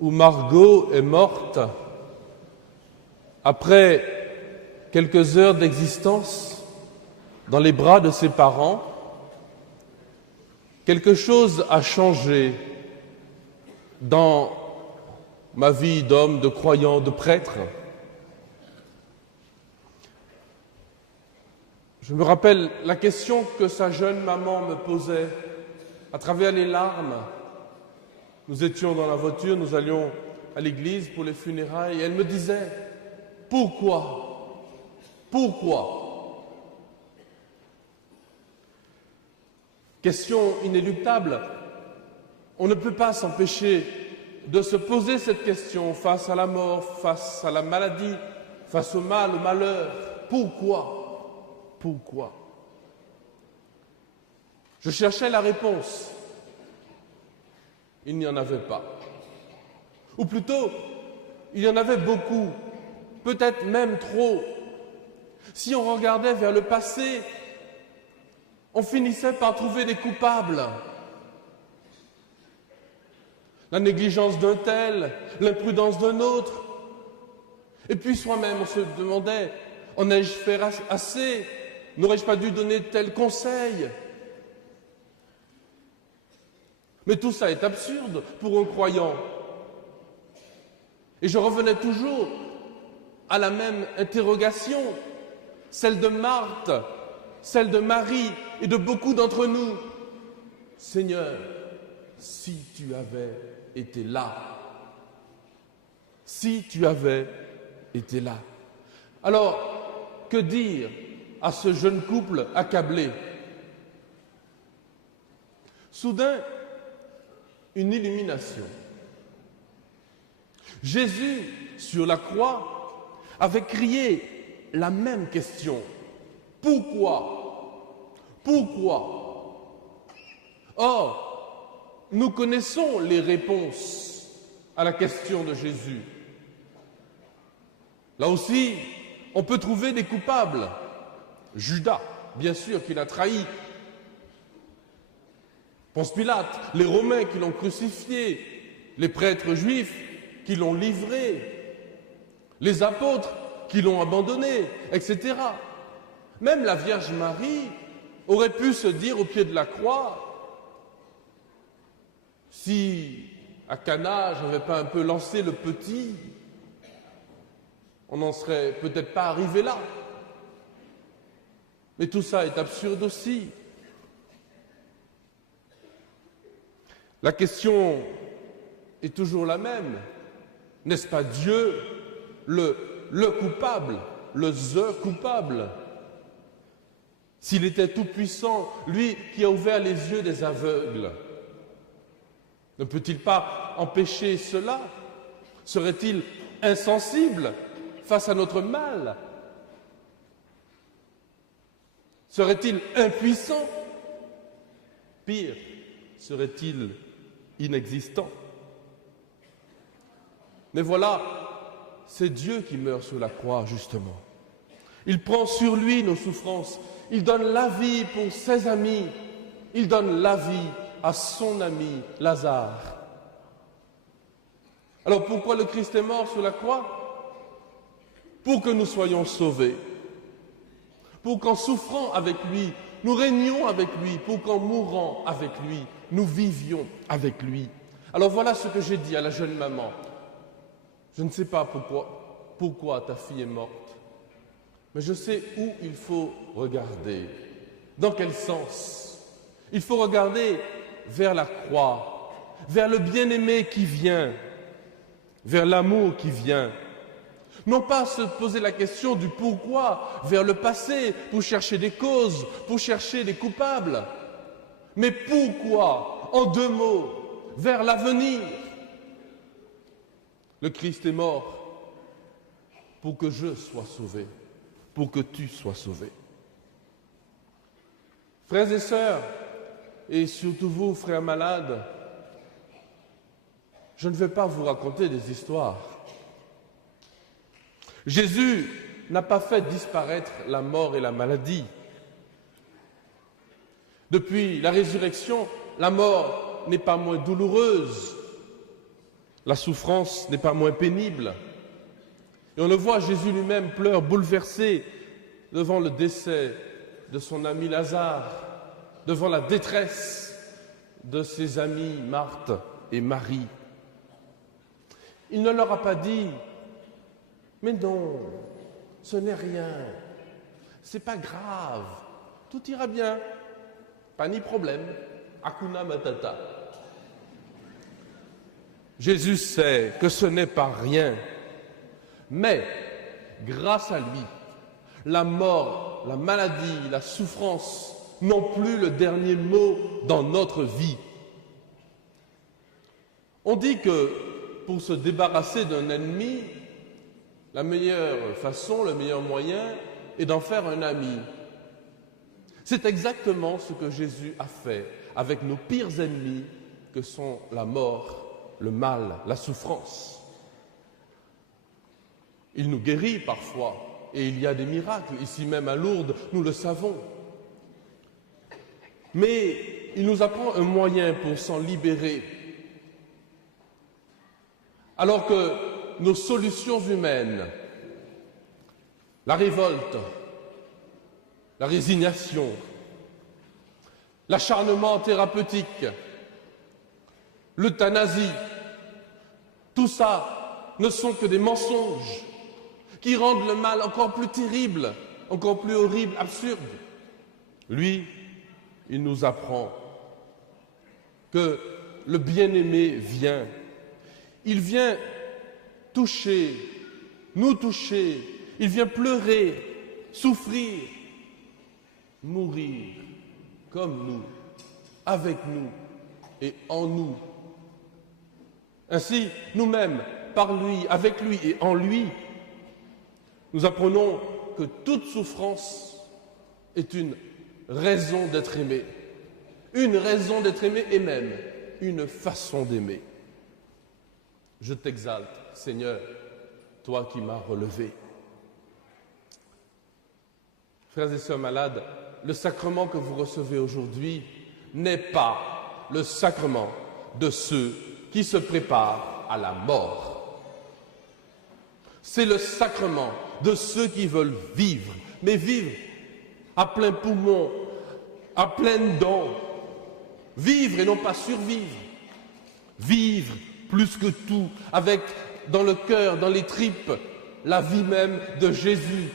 où Margot est morte, après quelques heures d'existence dans les bras de ses parents, quelque chose a changé dans ma vie d'homme, de croyant, de prêtre. Je me rappelle la question que sa jeune maman me posait à travers les larmes. Nous étions dans la voiture, nous allions à l'église pour les funérailles, et elle me disait « Pourquoi ? Pourquoi ?» Question inéluctable. On ne peut pas s'empêcher de se poser cette question face à la mort, face à la maladie, face au mal, au malheur. Pourquoi ? Pourquoi ? Je cherchais la réponse. Il n'y en avait pas. Ou plutôt, il y en avait beaucoup, peut-être même trop. Si on regardait vers le passé, on finissait par trouver des coupables. La négligence d'un tel, l'imprudence d'un autre. Et puis soi-même, on se demandait, en ai-je fait assez ? N'aurais-je pas dû donner tel conseil ? Mais tout ça est absurde pour un croyant. Et je revenais toujours à la même interrogation, celle de Marthe, celle de Marie et de beaucoup d'entre nous. Seigneur, si tu avais été là, si tu avais été là. Alors, que dire à ce jeune couple accablé? Soudain, une illumination. Jésus, sur la croix, avait crié la même question. Pourquoi ? Pourquoi ? Or, nous connaissons les réponses à la question de Jésus. Là aussi, on peut trouver des coupables. Judas, bien sûr, qui l'a trahi. Ponce Pilate, les Romains qui l'ont crucifié, les prêtres juifs qui l'ont livré, les apôtres qui l'ont abandonné, etc. Même la Vierge Marie aurait pu se dire au pied de la croix, si à Cana, je n'avais pas un peu lancé le petit, on n'en serait peut-être pas arrivé là. Mais tout ça est absurde aussi. La question est toujours la même. N'est-ce pas Dieu, le coupable, le coupable? S'il était tout-puissant, lui qui a ouvert les yeux des aveugles, ne peut-il pas empêcher cela? Serait-il insensible face à notre mal? Serait-il impuissant? Pire, serait-il inexistant? Mais voilà, c'est Dieu qui meurt sur la croix, justement. Il prend sur lui nos souffrances. Il donne la vie pour ses amis. Il donne la vie à son ami Lazare. Alors pourquoi le Christ est mort sur la croix? Pour que nous soyons sauvés. Pour qu'en souffrant avec lui, nous régnions avec lui. Pour qu'en mourant avec lui, nous vivions avec lui. Alors voilà ce que j'ai dit à la jeune maman. Je ne sais pas pourquoi ta fille est morte, mais je sais où il faut regarder. Dans quel sens? Il faut regarder vers la croix, vers le bien-aimé qui vient, vers l'amour qui vient. Non pas se poser la question du pourquoi vers le passé pour chercher des causes, pour chercher des coupables, mais pourquoi, en deux mots, vers l'avenir. Le Christ est mort pour que je sois sauvé, pour que tu sois sauvé. Frères et sœurs, et surtout vous, frères malades, je ne vais pas vous raconter des histoires. Jésus n'a pas fait disparaître la mort et la maladie. Depuis la résurrection, la mort n'est pas moins douloureuse. la souffrance n'est pas moins pénible. Et on le voit, Jésus lui-même pleure, bouleversé, devant le décès de son ami Lazare, devant la détresse de ses amis Marthe et Marie. Il ne leur a pas dit « Mais non, ce n'est rien, c'est pas grave, tout ira bien, pas ni problème, Hakuna Matata ». Jésus sait que ce n'est pas rien, mais grâce à lui, la mort, la maladie, la souffrance n'ont plus le dernier mot dans notre vie. On dit que pour se débarrasser d'un ennemi, la meilleure façon, le meilleur moyen est d'en faire un ami. C'est exactement ce que Jésus a fait avec nos pires ennemis que sont la mort, le mal, la souffrance. Il nous guérit parfois. Et il y a des miracles, ici même à Lourdes, nous le savons. Mais il nous apprend un moyen pour s'en libérer. Alors que nos solutions humaines, la révolte, la résignation, l'acharnement thérapeutique, l'euthanasie, tout ça ne sont que des mensonges qui rendent le mal encore plus terrible, encore plus horrible, absurde. Lui, il nous apprend que le bien-aimé vient. Il vient toucher, nous toucher, il vient pleurer, souffrir, mourir comme nous, avec nous et en nous. Ainsi, nous-mêmes, par lui, avec lui et en lui, nous apprenons que toute souffrance est une raison d'être aimé. Une raison d'être aimé et même une façon d'aimer. Je t'exalte, Seigneur, toi qui m'as relevé. Frères et sœurs malades, le sacrement que vous recevez aujourd'hui n'est pas le sacrement de ceux qui se préparent à la mort. C'est le sacrement de ceux qui veulent vivre, mais vivre à plein poumon, à pleines dents. Vivre et non pas survivre. Vivre plus que tout, avec dans le cœur, dans les tripes, la vie même de Jésus.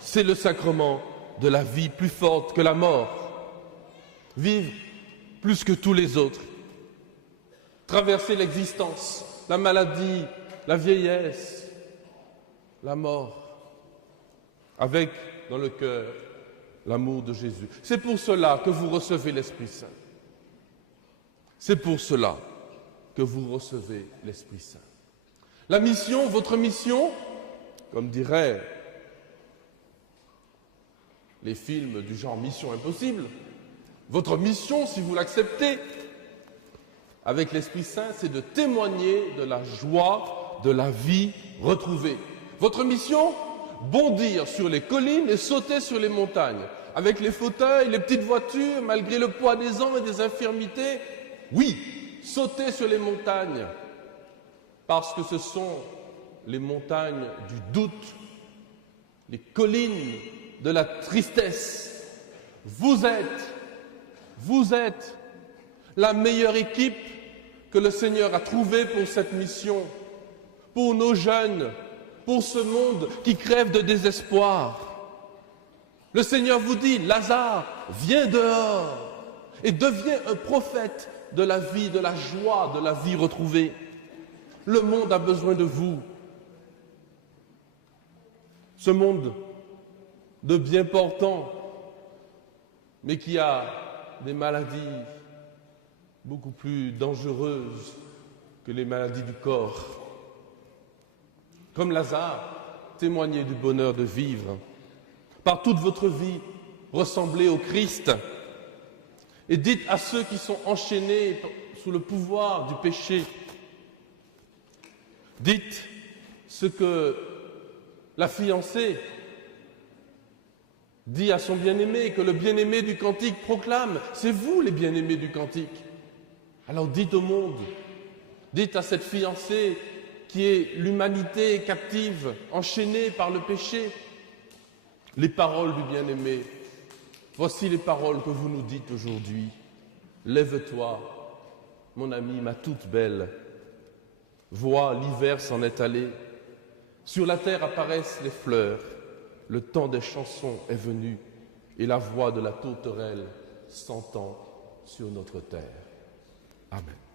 C'est le sacrement de la vie plus forte que la mort. Vivre plus que tous les autres. Traverser l'existence, la maladie, la vieillesse, la mort, avec dans le cœur l'amour de Jésus. C'est pour cela que vous recevez l'Esprit Saint. C'est pour cela que vous recevez l'Esprit Saint. La mission, votre mission, comme diraient les films du genre Mission Impossible, votre mission, si vous l'acceptez, avec l'Esprit Saint, c'est de témoigner de la joie de la vie retrouvée. Votre mission, bondir sur les collines et sauter sur les montagnes. Avec les fauteuils, les petites voitures, malgré le poids des ans et des infirmités, oui, sauter sur les montagnes, parce que ce sont les montagnes du doute, les collines de la tristesse. Vous êtes la meilleure équipe que le Seigneur a trouvée pour cette mission, pour nos jeunes, pour ce monde qui crève de désespoir. Le Seigneur vous dit, Lazare, viens dehors et deviens un prophète de la vie, de la joie, de la vie retrouvée. Le monde a besoin de vous. Ce monde de bien portants, mais qui a des maladies beaucoup plus dangereuses que les maladies du corps. Comme Lazare, témoignez du bonheur de vivre. Par toute votre vie, ressemblez au Christ. Et dites à ceux qui sont enchaînés sous le pouvoir du péché, dites ce que la fiancée dit à son bien-aimé, que le bien-aimé du cantique proclame. C'est vous les bien-aimés du cantique. Alors dites au monde, Dites à cette fiancée qui est l'humanité captive, enchaînée par le péché, les paroles du bien-aimé. Voici les paroles que vous nous dites aujourd'hui. Lève-toi, mon amie, ma toute belle. Vois, l'hiver s'en est allé. Sur la terre apparaissent les fleurs. Le temps des chansons est venu et la voix de la tourterelle s'entend sur notre terre. Amen.